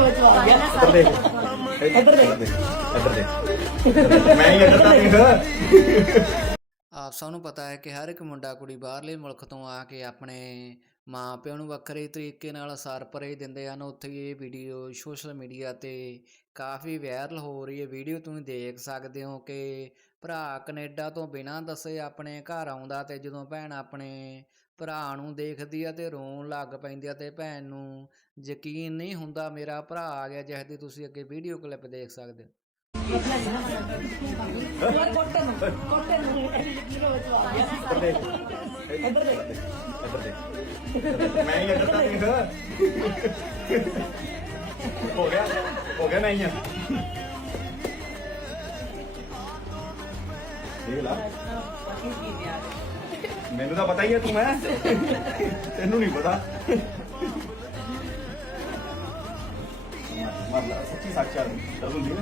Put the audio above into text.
ਵਿੱਚ ਆ ਗਿਆ ਇੱਧਰ ਦੇਖ ਇੱਧਰ ਦੇਖ ਇੱਧਰ ਦੇਖ ਮੈਂ ਹੀ ਇੱਧਰ ਤਾਂ ਦੇਖ। ਆਪ ਸਭ ਨੂੰ ਪਤਾ ਹੈ ਕਿ ਹਰ ਇੱਕ ਮੁੰਡਾ ਕੁੜੀ ਬਾਹਰਲੇ ਮੁਲਕ ਤੋਂ ਆ ਕੇ ਆਪਣੇ ਮਾਂ ਪਿਓ ਨੂੰ ਵੱਖਰੇ ਤਰੀਕੇ ਨਾਲ ਸਰਪ੍ਰਾਈਜ਼ ਦਿੰਦੇ ਹਨ। ਉੱਥੇ ਇਹ ਵੀਡੀਓ ਸੋਸ਼ਲ ਮੀਡੀਆ 'ਤੇ ਕਾਫੀ ਵਾਇਰਲ ਹੋ ਰਹੀ ਹੈ। ਵੀਡੀਓ ਤੁਸੀਂ ਦੇਖ ਸਕਦੇ ਹੋ ਕਿ ਭਰਾ ਕੈਨੇਡਾ ਤੋਂ ਬਿਨਾਂ ਦੱਸੇ ਆਪਣੇ ਘਰ ਆਉਂਦਾ ਅਤੇ ਜਦੋਂ ਭੈਣ ਆਪਣੇ ਭਰਾ ਨੂੰ ਦੇਖਦੀ ਆ ਅਤੇ ਰੋਣ ਲੱਗ ਪੈਂਦੀ ਆ ਅਤੇ ਭੈਣ ਨੂੰ ਯਕੀਨ ਨਹੀਂ ਹੁੰਦਾ ਮੇਰਾ ਭਰਾ ਆ ਗਿਆ, ਜਿਸ ਦੀ ਤੁਸੀਂ ਅੱਗੇ ਵੀਡੀਓ ਕਲਿੱਪ ਦੇਖ ਸਕਦੇ ਹੋ। ਇੱਧਰ ਦੇਖ ਇੱਧਰ ਦੇਖ ਇੱਧਰ ਦੇਖ ਮੈਂ ਹੀ ਇੱਧਰ ਤਾਂ ਦੇਖ। ਹੋ ਗਿਆ ਮੈਂ ਹੀ ਆ ਦੇਖ ਲਾ ਮੈਨੂੰ ਤਾਂ ਪਤਾ ਹੀ ਹੈ ਤੂੰ ਮੈਂ ਤੈਨੂੰ ਨਹੀਂ ਪਤਾ। ਮਰ ਲਾ ਸੱਚੀ ਸਾਖਸ਼ਾਤ ਦਰਦ ਹੁੰਦੀ ਹੈ।